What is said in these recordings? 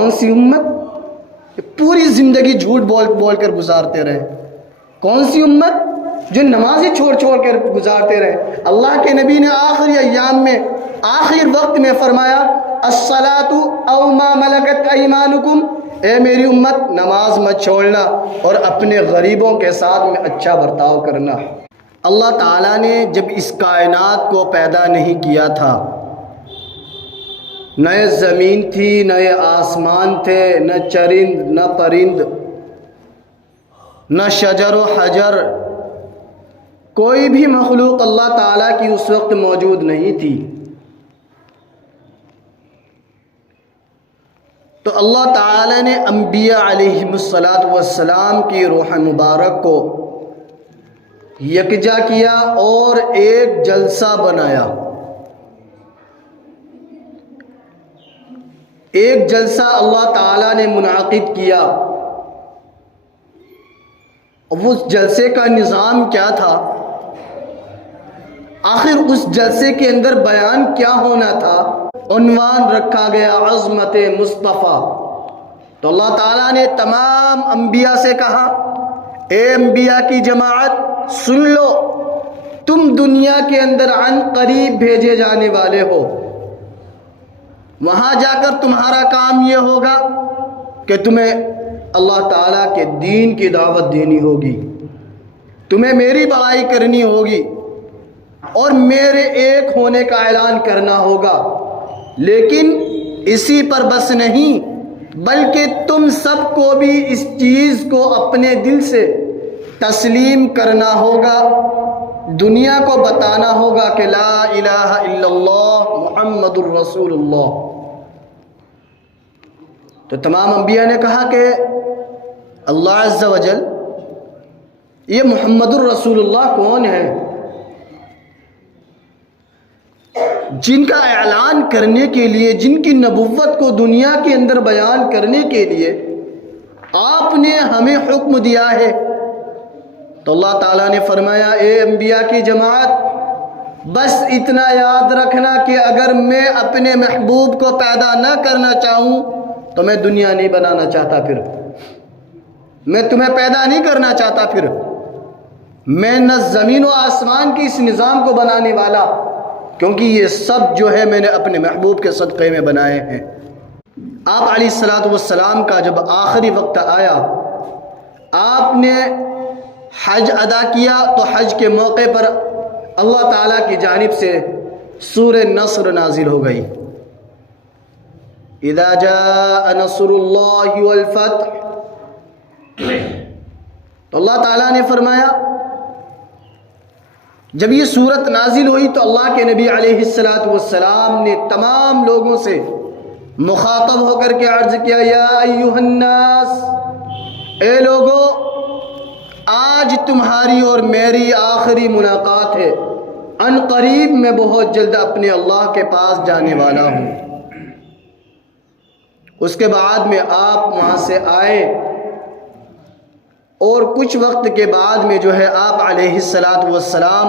کون سی امت پوری زندگی جھوٹ بول بول کر گزارتے رہے؟ کون سی امت جو نمازیں چھوڑ چھوڑ کر گزارتے رہے؟ اللہ کے نبی نے آخری ایام میں آخر وقت میں فرمایا الصلاۃ او ما ملکت ایمانکم، اے میری امت نماز مت چھوڑنا اور اپنے غریبوں کے ساتھ میں اچھا برتاؤ کرنا۔ اللہ تعالیٰ نے جب اس کائنات کو پیدا نہیں کیا تھا، نہ زمین تھی، نہ آسمان تھے، نہ چرند نہ پرند، نہ شجر و حجر، کوئی بھی مخلوق اللہ تعالیٰ کی اس وقت موجود نہیں تھی۔ تو اللہ تعالیٰ نے انبیاء علیہم السلام کی روح مبارک کو یکجا کیا اور ایک جلسہ بنایا۔ ایک جلسہ اللہ تعالیٰ نے منعقد کیا۔ اس جلسے کا نظام کیا تھا؟ آخر اس جلسے کے اندر بیان کیا ہونا تھا؟ عنوان رکھا گیا عظمت مصطفیٰ۔ تو اللہ تعالیٰ نے تمام انبیاء سے کہا، اے انبیاء کی جماعت سن لو، تم دنیا کے اندر عن قریب بھیجے جانے والے ہو۔ وہاں جا کر تمہارا کام یہ ہوگا کہ تمہیں اللہ تعالیٰ کے دین کی دعوت دینی ہوگی، تمہیں میری بڑائی کرنی ہوگی اور میرے ایک ہونے کا اعلان کرنا ہوگا۔ لیکن اسی پر بس نہیں، بلکہ تم سب کو بھی اس چیز کو اپنے دل سے تسلیم کرنا ہوگا، دنیا کو بتانا ہوگا کہ لا الہ الا اللہ محمد الرسول اللہ۔ تو تمام انبیاء نے کہا کہ اللہ عز و جل، یہ محمد الرسول اللہ کون ہے جن کا اعلان کرنے کے لیے، جن کی نبوت کو دنیا کے اندر بیان کرنے کے لیے آپ نے ہمیں حکم دیا ہے؟ تو اللہ تعالیٰ نے فرمایا، اے انبیاء کی جماعت بس اتنا یاد رکھنا کہ اگر میں اپنے محبوب کو پیدا نہ کرنا چاہوں تو میں دنیا نہیں بنانا چاہتا، پھر میں تمہیں پیدا نہیں کرنا چاہتا، پھر میں نہ زمین و آسمان کی اس نظام کو بنانے والا، کیونکہ یہ سب جو ہے میں نے اپنے محبوب کے صدقے میں بنائے ہیں۔ آپ علیہ السلام کا جب آخری وقت آیا، آپ نے حج ادا کیا، تو حج کے موقع پر اللہ تعالیٰ کی جانب سے سورہ نصر نازل ہو گئی۔ اذا جاء نصر اللہ والفتح، تو اللہ تعالیٰ نے فرمایا، جب یہ صورت نازل ہوئی تو اللہ کے نبی علیہ السلام نے تمام لوگوں سے مخاطب ہو کر کے عرض کیا، یا ایھا الناس، اے لوگو، آج تمہاری اور میری آخری ملاقات ہے، ان قریب میں بہت جلد اپنے اللہ کے پاس جانے والا ہوں۔ اس کے بعد میں آپ وہاں سے آئے اور کچھ وقت کے بعد میں جو ہے آپ علیہ السلام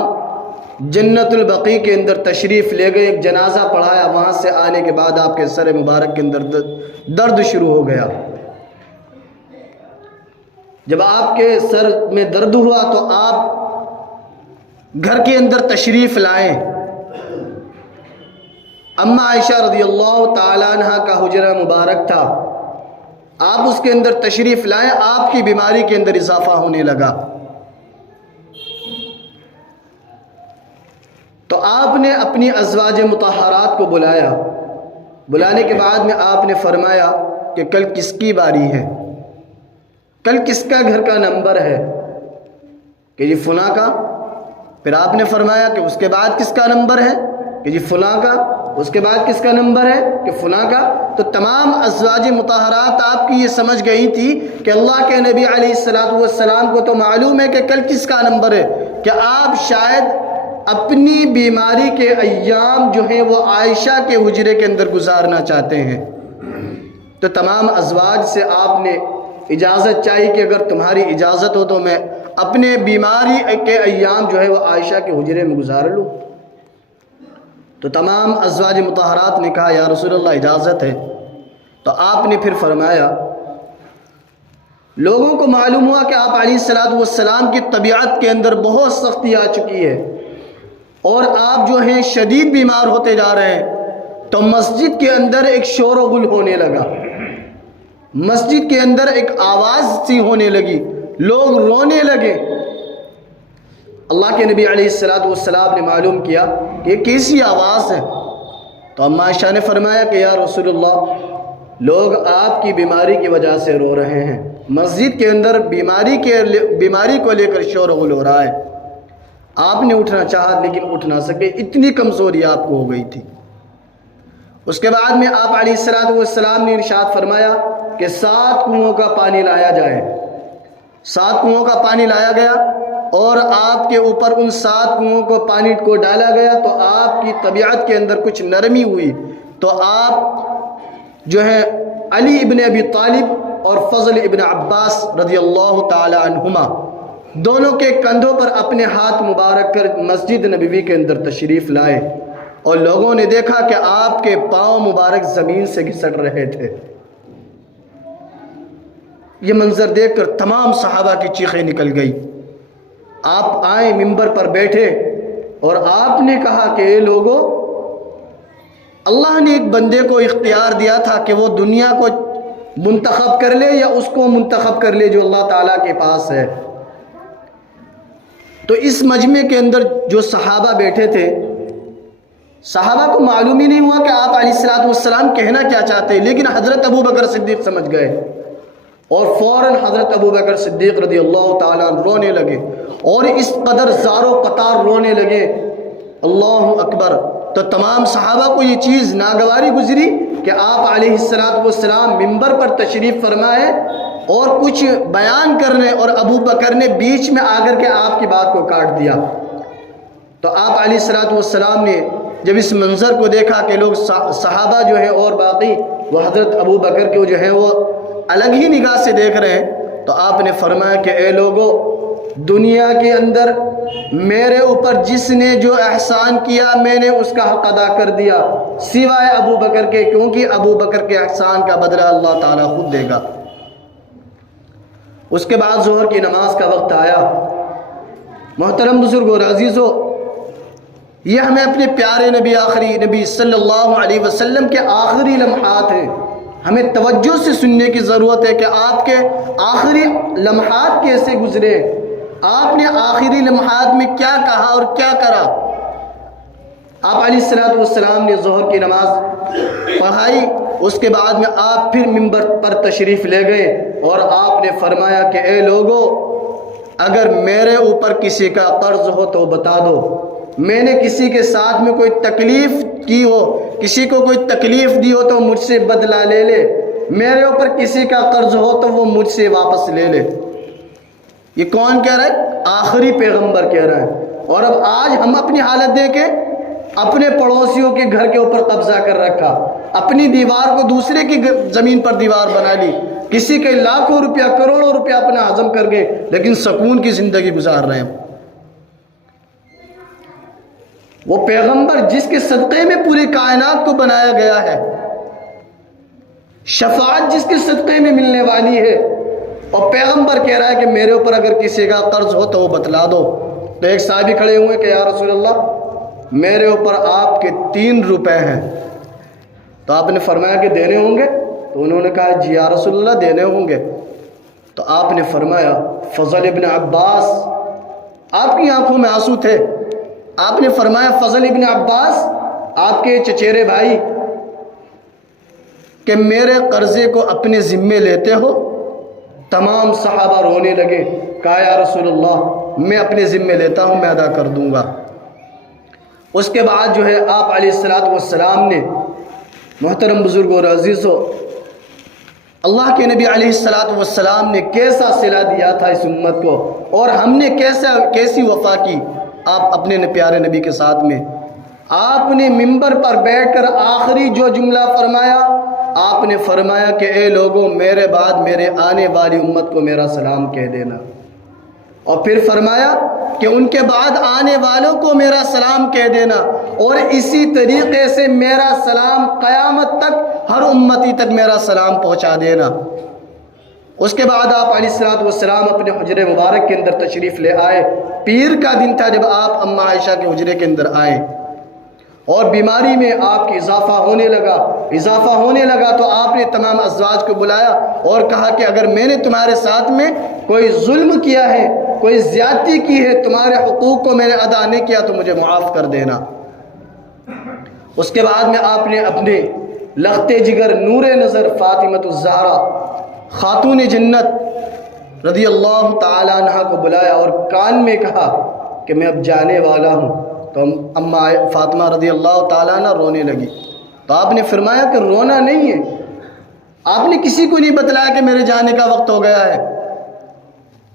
جنت البقیع کے اندر تشریف لے گئے، ایک جنازہ پڑھایا، وہاں سے آنے کے بعد آپ کے سر مبارک کے اندر درد شروع ہو گیا۔ جب آپ کے سر میں درد ہوا تو آپ گھر کے اندر تشریف لائے۔ اما عائشہ رضی اللہ تعالیٰ عنہ کا حجرہ مبارک تھا، آپ اس کے اندر تشریف لائے، آپ کی بیماری کے اندر اضافہ ہونے لگا۔ تو آپ نے اپنی ازواج مطہرات کو بلایا، بلانے کے بعد میں آپ نے فرمایا کہ کل کس کی باری ہے، کل کس کا گھر کا نمبر ہے، کہ جی فلاں کا۔ پھر آپ نے فرمایا کہ اس کے بعد کس کا نمبر ہے، کہ جی فلاں کا۔ اس کے بعد کس کا نمبر ہے، کہ فلاں کا۔ تو تمام ازواج مطہرات آپ کی یہ سمجھ گئی تھی کہ اللہ کے نبی علیہ السلام کو تو معلوم ہے کہ کل کس کا نمبر ہے، کہ آپ شاید اپنی بیماری کے ایام جو ہیں وہ عائشہ کے حجرے کے اندر گزارنا چاہتے ہیں۔ تو تمام ازواج سے آپ نے اجازت چاہی کہ اگر تمہاری اجازت ہو تو میں اپنے بیماری کے ایام جو ہے وہ عائشہ کے حجرے میں گزار لوں۔ تو تمام ازواج مطہرات نے کہا، یا رسول اللہ اجازت ہے۔ تو آپ نے پھر فرمایا لوگوں کو معلوم ہوا کہ آپ علیہ الصلوۃ والسلام کی طبیعت کے اندر بہت سختی آ چکی ہے اور آپ جو ہیں شدید بیمار ہوتے جا رہے ہیں، تو مسجد کے اندر ایک شور و غل ہونے لگا، مسجد کے اندر ایک آواز سی ہونے لگی، لوگ رونے لگے۔ اللہ کے نبی علیہ الصلوۃ والسلام نے معلوم کیا کہ یہ کیسی آواز ہے، تو اما عائشہ نے فرمایا کہ یا رسول اللہ، لوگ آپ کی بیماری کی وجہ سے رو رہے ہیں، مسجد کے اندر بیماری کو لے کر شور و غل ہو رہا ہے۔ آپ نے اٹھنا چاہا لیکن اٹھ نہ سکے، اتنی کمزوری آپ کو ہو گئی تھی۔ اس کے بعد میں آپ علیہ الصلوۃ والسلام نے ارشاد فرمایا کہ 7 کنووں کا پانی لایا جائے۔ 7 کنووں کا پانی لایا گیا اور آپ کے اوپر ان 7 کنووں کو پانی کو ڈالا گیا، تو آپ کی طبیعت کے اندر کچھ نرمی ہوئی، تو آپ جو ہے علی ابن ابی طالب اور فضل ابن عباس رضی اللہ تعالی عنہما دونوں کے کندھوں پر اپنے ہاتھ مبارک کر مسجد نبوی کے اندر تشریف لائے، اور لوگوں نے دیکھا کہ آپ کے پاؤں مبارک زمین سے گھسٹ رہے تھے۔ یہ منظر دیکھ کر تمام صحابہ کی چیخیں نکل گئی۔ آپ آئے، منبر پر بیٹھے اور آپ نے کہا کہ اے لوگو، اللہ نے ایک بندے کو اختیار دیا تھا کہ وہ دنیا کو منتخب کر لے یا اس کو منتخب کر لے جو اللہ تعالیٰ کے پاس ہے۔ تو اس مجمع کے اندر جو صحابہ بیٹھے تھے، صحابہ کو معلوم ہی نہیں ہوا کہ آپ علیہ الصلوۃ والسلام کہنا کیا چاہتے ہیں، لیکن حضرت ابو بکر صدیق سمجھ گئے اور فوراً حضرت ابو بکر صدیق رضی اللہ تعالیٰ عنہ رونے لگے، اور اس قدر زار و قطار رونے لگے، اللہ اکبر۔ تو تمام صحابہ کو یہ چیز ناگواری گزری کہ آپ علیہ الصلوۃ والسلام منبر پر تشریف فرمائے اور کچھ بیان کرنے، اور ابو بکر نے بیچ میں آ کر کے آپ کی بات کو کاٹ دیا۔ تو آپ علیہ الصلوۃ والسلام نے جب اس منظر کو دیکھا کہ لوگ صحابہ جو ہیں اور باقی وہ حضرت ابو بکر کو جو ہیں وہ الگ ہی نگاہ سے دیکھ رہے ہیں، تو آپ نے فرمایا کہ اے لوگو، دنیا کے اندر میرے اوپر جس نے جو احسان کیا میں نے اس کا حق ادا کر دیا، سوائے ابو بکر کے، کیونکہ ابو بکر کے احسان کا بدلہ اللہ تعالیٰ خود دے گا۔ اس کے بعد ظہر کی نماز کا وقت آیا۔ محترم بزرگوں اور عزیزوں، یہ ہمیں اپنے پیارے نبی، آخری نبی صلی اللہ علیہ وسلم کے آخری لمحات ہیں، ہمیں توجہ سے سننے کی ضرورت ہے کہ آپ کے آخری لمحات کیسے گزرے، آپ نے آخری لمحات میں کیا کہا اور کیا کرا۔ آپ علیہ الصلوۃ والسلام نے ظہر کی نماز پڑھائی، اس کے بعد میں آپ پھر منبر پر تشریف لے گئے اور آپ نے فرمایا کہ اے لوگو، اگر میرے اوپر کسی کا قرض ہو تو بتا دو، میں نے کسی کے ساتھ میں کوئی تکلیف کی ہو، کسی کو کوئی تکلیف دی ہو تو مجھ سے بدلہ لے لے، میرے اوپر کسی کا قرض ہو تو وہ مجھ سے واپس لے لے۔ یہ کون کہہ رہا ہے؟ آخری پیغمبر کہہ رہا ہے۔ اور اب آج ہم اپنی حالت دیکھیں، اپنے پڑوسیوں کے گھر کے اوپر قبضہ کر رکھا، اپنی دیوار کو دوسرے کی زمین پر دیوار بنا لی، کسی کے لاکھوں روپیہ، کروڑوں روپیہ اپنا ہضم کر گئے، لیکن سکون کی زندگی گزار رہے ہیں۔ وہ پیغمبر جس کے صدقے میں پوری کائنات کو بنایا گیا ہے، شفاعت جس کے صدقے میں ملنے والی ہے، اور پیغمبر کہہ رہا ہے کہ میرے اوپر اگر کسی کا قرض ہو تو وہ بتلا دو۔ تو ایک صحابی کھڑے ہوئے کہ یا رسول اللہ، میرے اوپر آپ کے 3 روپے ہیں۔ تو آپ نے فرمایا کہ دینے ہوں گے؟ تو انہوں نے کہا جی یا رسول اللہ دینے ہوں گے۔ تو آپ نے فرمایا فضل ابن عباس، آپ کی آنکھوں میں آنسو تھے، آپ نے فرمایا فضل ابن عباس، آپ کے چچیرے بھائی، کہ میرے قرضے کو اپنے ذمے لیتے ہو؟ تمام صحابہ رونے لگے، کہا یا رسول اللہ میں اپنے ذمے لیتا ہوں، میں ادا کر دوں گا۔ اس کے بعد جو ہے آپ علیہ الصلوۃ والسلام نے، محترم بزرگوں اور عزیزوں، اللہ کے نبی علیہ الصلوۃ والسلام نے کیسا صلہ دیا تھا اس امت کو، اور ہم نے کیسی وفا کی آپ اپنے پیارے نبی کے ساتھ میں۔ آپ نے منبر پر بیٹھ کر آخری جو جملہ فرمایا، آپ نے فرمایا کہ اے لوگوں، میرے بعد میرے آنے والی امت کو میرا سلام کہہ دینا۔ اور پھر فرمایا کہ ان کے بعد آنے والوں کو میرا سلام کہہ دینا، اور اسی طریقے سے میرا سلام قیامت تک ہر امتی تک میرا سلام پہنچا دینا۔ اس کے بعد آپ علیہ السلام اپنے حجرے مبارک کے اندر تشریف لے آئے۔ پیر کا دن تھا جب آپ اماں عائشہ کے حجرے کے اندر آئے، اور بیماری میں آپ کی اضافہ ہونے لگا تو آپ نے تمام ازواج کو بلایا اور کہا کہ اگر میں نے تمہارے ساتھ میں کوئی ظلم کیا ہے، کوئی زیادتی کی ہے، تمہارے حقوق کو میں نے ادا نہیں کیا تو مجھے معاف کر دینا۔ اس کے بعد میں آپ نے اپنے لخت جگر نور نظر فاطمۃ الزہرا خاتون جنت رضی اللہ تعالی عنہ کو بلایا اور کان میں کہا کہ میں اب جانے والا ہوں۔ تو اماں فاطمہ رضی اللہ تعالیٰ عنہ رونے لگی، تو آپ نے فرمایا کہ رونا نہیں ہے، آپ نے کسی کو نہیں بتلایا کہ میرے جانے کا وقت ہو گیا ہے،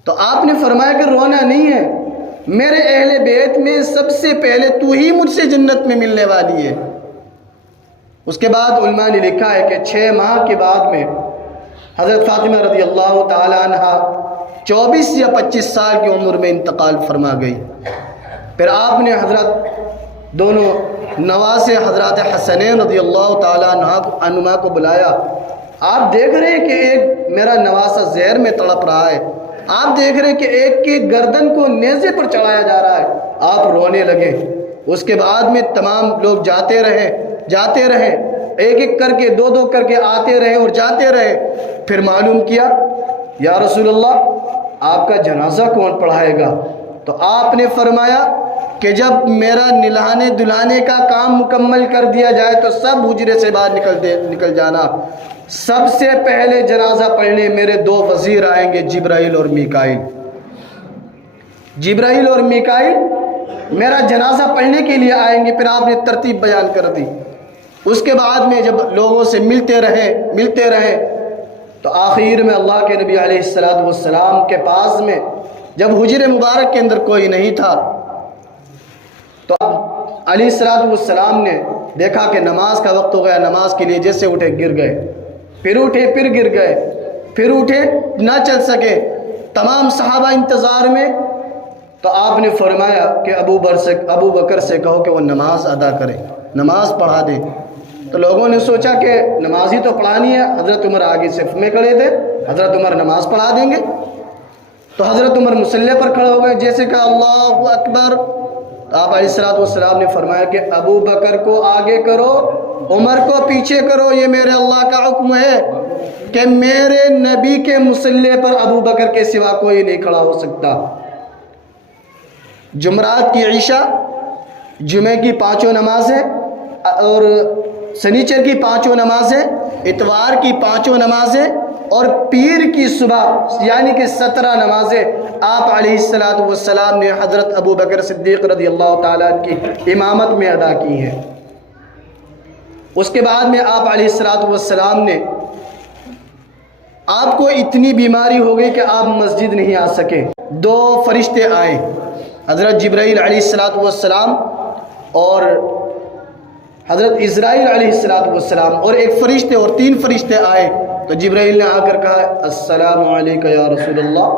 تو آپ نے فرمایا کہ رونا نہیں ہے، میرے اہل بیت میں سب سے پہلے تو ہی مجھ سے جنت میں ملنے والی ہے۔ اس کے بعد علماء نے لکھا ہے کہ 6 ماہ کے بعد میں حضرت فاطمہ رضی اللہ تعالیٰ عنہ 24 یا 25 سال کی عمر میں انتقال فرما گئی۔ پھر آپ نے حضرت دونوں نواسے حضرات حسنین رضی اللہ تعالیٰ عنہما کو بلایا۔ آپ دیکھ رہے ہیں کہ ایک میرا نواسہ زہر میں تڑپ رہا ہے، آپ دیکھ رہے ہیں کہ ایک کی گردن کو نیزے پر چڑھایا جا رہا ہے، آپ رونے لگے۔ اس کے بعد میں تمام لوگ جاتے رہے، ایک ایک کر کے 2 کر کے آتے رہے اور جاتے رہے۔ پھر معلوم کیا یا رسول اللہ آپ کا جنازہ کون پڑھائے گا؟ تو آپ نے فرمایا کہ جب میرا نلہانے دلہانے کا کام مکمل کر دیا جائے تو سب حجرے سے باہر نکل جانا، سب سے پہلے جنازہ پڑھنے میرے 2 وزیر آئیں گے، جبرائیل اور میکائیل۔ جبرائیل اور میکائیل میرا جنازہ پڑھنے کے لیے آئیں گے۔ پھر آپ نے ترتیب بیان کر دی۔ اس کے بعد میں جب لوگوں سے ملتے رہے تو آخر میں اللہ کے نبی علیہ السلام کے پاس میں جب حجر مبارک کے اندر کوئی نہیں تھا تو علیہ السلام نے دیکھا کہ نماز کا وقت ہو گیا، نماز کے لیے جیسے اٹھے گر گئے، پھر اٹھے پھر گر گئے، پھر اٹھے نہ چل سکے، تمام صحابہ انتظار میں۔ تو آپ نے فرمایا کہ ابو بکر سے کہو کہ وہ نماز ادا کرے، نماز پڑھا دے۔ تو لوگوں نے سوچا کہ نماز ہی تو پڑھانی ہے، حضرت عمر آگے صف میں کھڑے تھے، حضرت عمر نماز پڑھا دیں گے۔ تو حضرت عمر مصلی پر کھڑے ہو گئے، جیسے کہ اللہ اکبر، تو آپ علیہ السلام نے فرمایا کہ ابو بکر کو آگے کرو، عمر کو پیچھے کرو، یہ میرے اللہ کا حکم ہے کہ میرے نبی کے مصلی پر ابو بکر کے سوا کوئی نہیں کھڑا ہو سکتا۔ جمعرات کی عشاء، جمعے کی 5 نمازیں اور سنیچر کی 5 نمازیں، اتوار کی 5 نمازیں اور پیر کی صبح یعنی کہ 17 نمازیں آپ علیہ السلام نے حضرت ابو بکر صدیق رضی اللہ تعالیٰ کی امامت میں ادا کی ہیں۔ اس کے بعد میں آپ علیہ السلام نے، آپ کو اتنی بیماری ہو گئی کہ آپ مسجد نہیں آ سکے، 2 فرشتے آئے، حضرت جبرائیل علیہ السلام اور حضرت اسرائیل علیہ السلام، اور ایک فرشتے اور 3 فرشتے آئے۔ تو جبرائیل نے آ کر کہا السلام علیکہ یا رسول اللہ،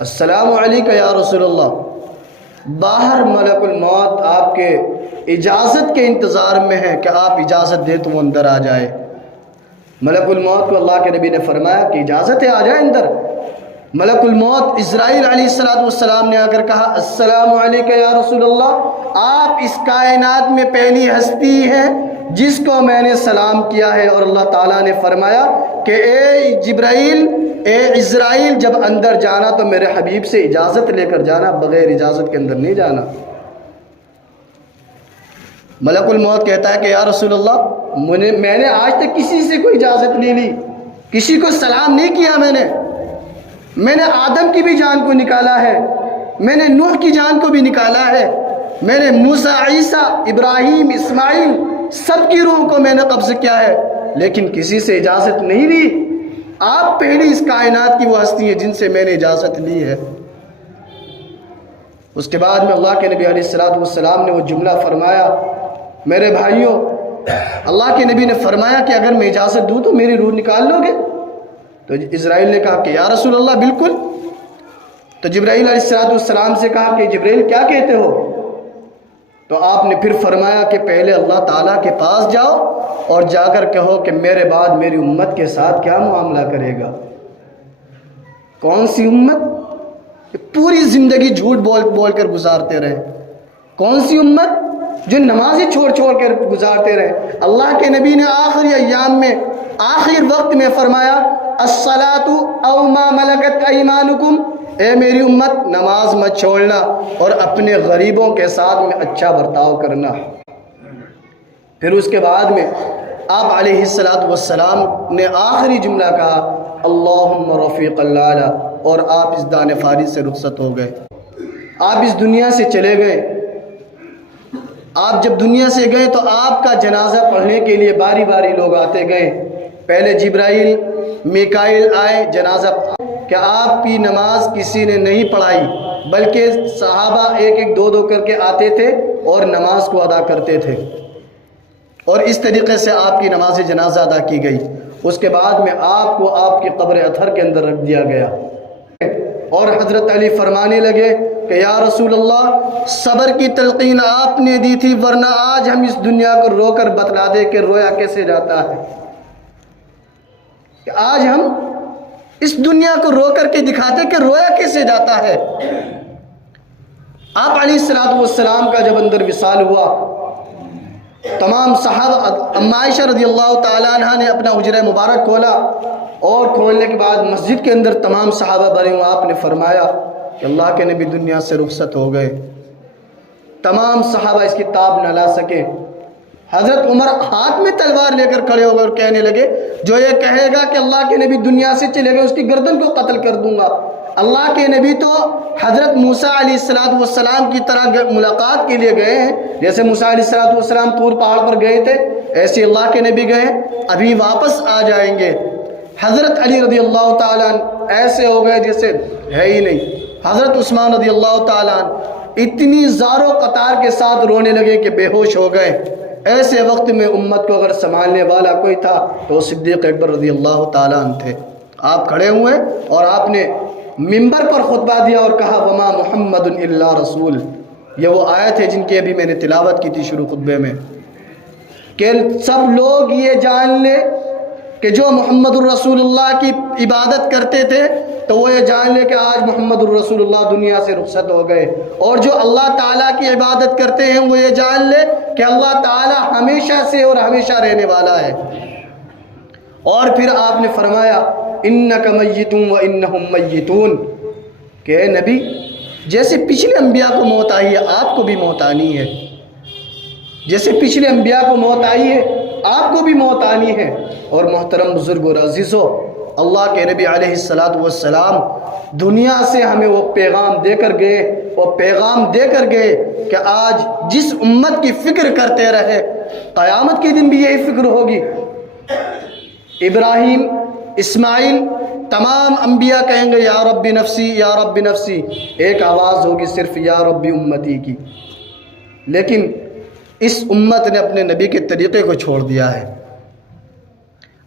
السلام علیکہ یا رسول اللہ۔ باہر ملک الموت آپ کے اجازت کے انتظار میں ہے کہ آپ اجازت دیں تو وہ اندر آ جائے۔ ملک الموت کو اللہ کے نبی نے فرمایا کہ اجازت ہے، آ جائے اندر۔ ملک الموت اسرائیل علیہ السلام نے آ کر کہا السلام علیکہ یا رسول اللہ، آپ اس کائنات میں پہلی ہستی ہیں جس کو میں نے سلام کیا ہے۔ اور اللہ تعالیٰ نے فرمایا کہ اے جبرائیل، اے اسرائیل، جب اندر جانا تو میرے حبیب سے اجازت لے کر جانا، بغیر اجازت کے اندر نہیں جانا۔ ملک الموت کہتا ہے کہ یا رسول اللہ، میں نے آج تک کسی سے کوئی اجازت نہیں لی، کسی کو سلام نہیں کیا، میں نے آدم کی بھی جان کو نکالا ہے، میں نے نوح کی جان کو بھی نکالا ہے، میں نے موسیٰ، عیسیٰ، ابراہیم، اسماعیل سب کی روح کو میں نے قبض کیا ہے، لیکن کسی سے اجازت نہیں لی۔ آپ پہلی اس کائنات کی وہ ہستی ہیں جن سے میں نے اجازت لی ہے۔ اس کے بعد میں اللہ کے نبی علیہ السلام نے وہ جملہ فرمایا، میرے بھائیوں، اللہ کے نبی نے فرمایا کہ اگر میں اجازت دوں تو میری روح نکال لو گے؟ تو اسرائیل نے کہا کہ یا رسول اللہ بالکل۔ تو تو جبرائیل علیہ السلام سے کہا کہ جبرائیل کیا کہتے ہو؟ تو آپ نے پھر فرمایا کہ پہلے اللہ تعالیٰ کے پاس جاؤ اور جا کر کہو کہ میرے بعد میری امت کے ساتھ کیا معاملہ کرے گا۔ کون سی امت؟ پوری زندگی جھوٹ بول کر گزارتے رہے۔ کون سی امت؟ جو نمازیں چھوڑ کر گزارتے رہے۔ اللہ کے نبی نے آخری ایام میں، آخر وقت میں فرمایا الصلاۃ او ما ملکت ایمانکم، اے میری امت نماز مت چھوڑنا اور اپنے غریبوں کے ساتھ میں اچھا برتاؤ کرنا۔ پھر اس کے بعد میں آپ علیہ السلام نے آخری جملہ کہا اللہم رفیق الاعلی، اور آپ اس دان فانی سے رخصت ہو گئے، آپ اس دنیا سے چلے گئے۔ آپ جب دنیا سے گئے تو آپ کا جنازہ پڑھنے کے لیے باری باری لوگ آتے گئے۔ پہلے جبرائیل میکائیل آئے جنازہ، کہ آپ کی نماز کسی نے نہیں پڑھائی، بلکہ صحابہ ایک ایک دو کر کے آتے تھے اور نماز کو ادا کرتے تھے، اور اس طریقے سے آپ کی نماز جنازہ ادا کی گئی۔ اس کے بعد میں آپ کو آپ کی قبر اطہر کے اندر رکھ دیا گیا، اور حضرت علی فرمانے لگے کہ یا رسول اللہ صبر کی تلقین آپ نے دی تھی، ورنہ آج ہم اس دنیا کو رو کر بتلا دے کہ رویا کیسے جاتا ہے، کہ آج ہم اس دنیا کو رو کر کے دکھاتے کہ رویا کیسے جاتا ہے۔ آپ علیہ السلام کا جب اندر وصال ہوا، تمام صحابہ، اما عائشہ رضی اللہ تعالیٰ عنہ نے اپنا حجرہ مبارک کھولا، اور کھولنے کے بعد مسجد کے اندر تمام صحابہ بھرے ہوئے۔ آپ نے فرمایا کہ اللہ کے نبی دنیا سے رخصت ہو گئے۔ تمام صحابہ اس کی تاب نہ لا سکے۔ حضرت عمر ہاتھ میں تلوار لے کر کھڑے ہو گئے اور کہنے لگے جو یہ کہے گا کہ اللہ کے نبی دنیا سے چلے گئے، اس کی گردن کو قتل کر دوں گا۔ اللہ کے نبی تو حضرت موسیٰ علیہ السلام کی طرح ملاقات کے لیے گئے ہیں، جیسے موسیٰ علیہ السلام طور پہاڑ پر گئے تھے، ایسے اللہ کے نبی گئے، ابھی واپس آ جائیں گے۔ حضرت علی رضی اللہ تعالیٰ عنہ ایسے ہو گئے جیسے ہے ہی نہیں۔ حضرت عثمان رضی اللہ تعالیٰ عنہ اتنی زار و قطار کے ساتھ رونے لگے کہ بے ہوش ہو گئے۔ ایسے وقت میں امت کو اگر سنبھالنے والا کوئی تھا تو صدیق اکبر رضی اللہ تعالیٰ عنہ تھے۔ آپ کھڑے ہوئے اور آپ نے منبر پر خطبہ دیا اور کہا وما محمد الا رسول۔ یہ وہ آیت ہے جن کی ابھی میں نے تلاوت کی تھی شروع خطبے میں، کہ سب لوگ یہ جان لے کہ جو محمد الرسول اللہ کی عبادت کرتے تھے تو وہ یہ جان لے کہ آج محمد الرسول اللہ دنیا سے رخصت ہو گئے، اور جو اللہ تعالیٰ کی عبادت کرتے ہیں وہ یہ جان لے کہ اللہ تعالیٰ ہمیشہ سے اور ہمیشہ رہنے والا ہے۔ اور پھر آپ نے فرمایا انک میت و انہم میتون، کہ اے نبی جیسے پچھلے انبیاء کو موت آئی ہے آپ کو بھی موت آنی ہے، جیسے پچھلے انبیاء کو موت آئی ہے آپ کو بھی موت آنی ہے۔ اور محترم بزرگ اور عزیزو، اللہ کے نبی علیہ السلام دنیا سے ہمیں وہ پیغام دے کر گئے کہ آج جس امت کی فکر کرتے رہے قیامت کے دن بھی یہی فکر ہوگی۔ ابراہیم، اسماعیل، تمام انبیاء کہیں گے یا رب نفسی یا رب نفسی، ایک آواز ہوگی صرف یا رب امتی کی۔ لیکن اس امت نے اپنے نبی کے طریقے کو چھوڑ دیا ہے۔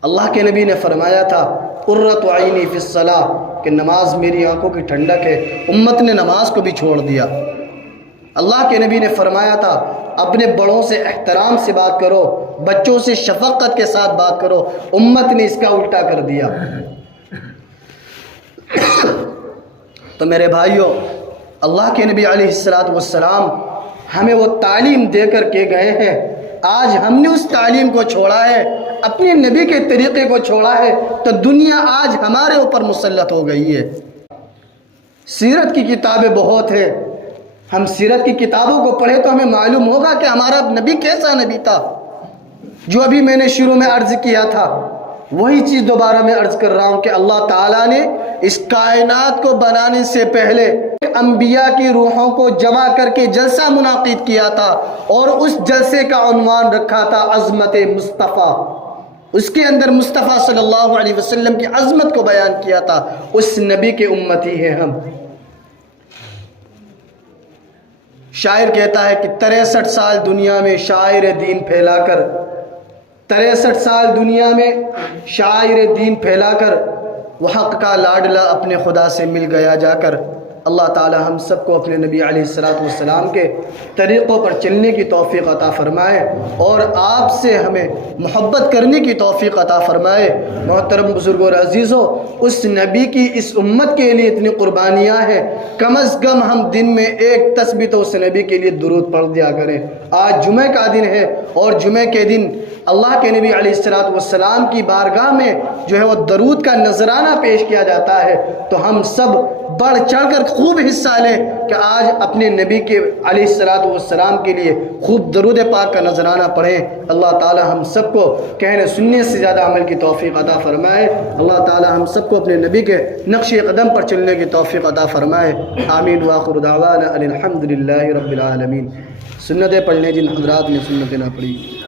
اللہ کے نبی نے فرمایا تھا قرۃ عینی فی الصلاۃ، کہ نماز میری آنکھوں کی ٹھنڈک ہے، امت نے نماز کو بھی چھوڑ دیا۔ اللہ کے نبی نے فرمایا تھا اپنے بڑوں سے احترام سے بات کرو، بچوں سے شفقت کے ساتھ بات کرو، امت نے اس کا الٹا کر دیا۔ تو میرے بھائیوں، اللہ کے نبی علیہ السلام ہمیں وہ تعلیم دے کر کے گئے ہیں، آج ہم نے اس تعلیم کو چھوڑا ہے، اپنے نبی کے طریقے کو چھوڑا ہے، تو دنیا آج ہمارے اوپر مسلط ہو گئی ہے۔ سیرت کی کتابیں بہت ہیں، ہم سیرت کی کتابوں کو پڑھیں تو ہمیں معلوم ہوگا کہ ہمارا نبی کیسا نبی تھا۔ جو ابھی میں نے شروع میں عرض کیا تھا وہی چیز دوبارہ میں عرض کر رہا ہوں کہ اللہ تعالیٰ نے اس کائنات کو بنانے سے پہلے انبیاء کی روحوں کو جمع کر کے جلسہ منعقد کیا تھا، اور اس جلسے کا عنوان رکھا تھا عظمت مصطفیٰ۔ اس کے اندر مصطفیٰ صلی اللہ علیہ وسلم کی عظمت کو بیان کیا تھا۔ اس نبی کے امتی ہیں ہم۔ شاعر کہتا ہے کہ 63 سال دنیا میں شاعر دین پھیلا کر، 63 سال دنیا میں شاعر دین پھیلا کر، وہ حق کا لاڈلا اپنے خدا سے مل گیا جا کر۔ اللہ تعالی ہم سب کو اپنے نبی علیہ السلام کے طریقوں پر چلنے کی توفیق عطا فرمائے اور آپ سے ہمیں محبت کرنے کی توفیق عطا فرمائے۔ محترم بزرگوں اور عزیزوں، اس نبی کی اس امت کے لیے اتنی قربانیاں ہیں، کم از کم ہم دن میں ایک تسبیح تو اس نبی کے لیے درود پڑھ دیا کریں۔ آج جمعہ کا دن ہے اور جمعہ کے دن اللہ کے نبی علیہ السلام کی بارگاہ میں جو ہے وہ درود کا نذرانہ پیش کیا جاتا ہے، تو ہم سب بڑھ چڑھ کر خوب حصہ لیں کہ آج اپنے نبی کے علیہ السلام کے لیے خوب درود پاک کا نذرانہ پڑھیں۔ اللہ تعالی ہم سب کو کہنے سننے سے زیادہ عمل کی توفیق عطا فرمائے۔ اللہ تعالی ہم سب کو اپنے نبی کے نقش قدم پر چلنے کی توفیق عطا فرمائے۔ آمین وآخر دعوانا ان الحمد للہ رب العالمین۔ سنتیں پڑھنے جن حضرات نے سنتیں نہ پڑھی۔